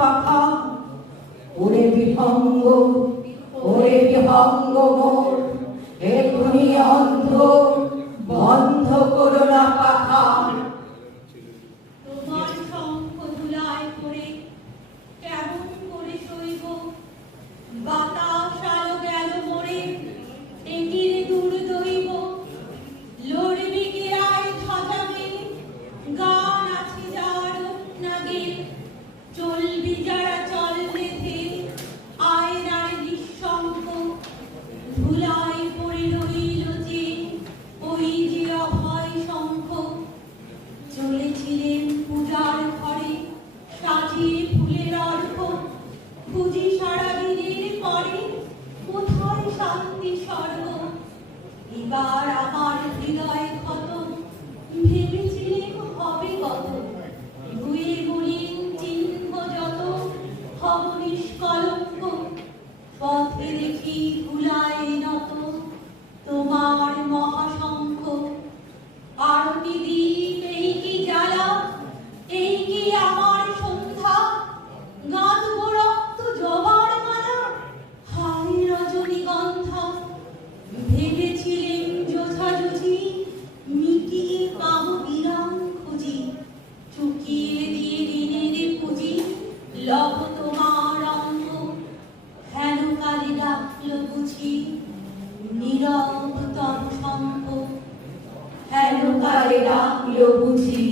পাখা। ওরে বিহঙ্গ, ওরে বিহঙ্গ মোর, এখুনি অন্ধ, বন্ধ করো না পাখা। তোমার শঙ্খ ধুলায় পড়ে কেমন করে সইব, বাতাস আলো গেল মোরে একির দূর দইব। লড়বি কে আয় ধাজাবে, গান আছে যার নাগে, চলবি যারা চল বেঁধে আয়নার নিঃশঙ্ক। ধুলায় পড়ে রইল যে ওই যে অভয় শঙ্খ, চলেছিলেন পূজার ঘরে সাজিয়ে ফুলের অর্ঘ। খুঁজি সারা দিনের পরে কোথায় শান্তি স্বর্গ। এবার আমার হৃদয় ক্ষত, ভেবেছিলেন হবে কত। ধুয়ে মলিন চিহ্ন যত, হব নিষ্কলঙ্ক। পথে দেখি ধুলায় নত তোমার মহাশঙ্খ। আরতি দ্বীপ এই কি জ্বালা, এই কি আমার সন্ধ্যা। গাঁথব রক্ত জবার মালা, হায় রজনীগন্ধা। ভেবেছিলেন যোঝাযোঝি, মিটিয়ে পাবো বিরাম খুঁজি। চুকিয়ে দিয়ে দিনের পুঁজি, লব তোমার অঙ্গ। হেন কালে ডাকল বুঝি নীরব তব শঙ্খ। হেন কালে ডাকল বুঝি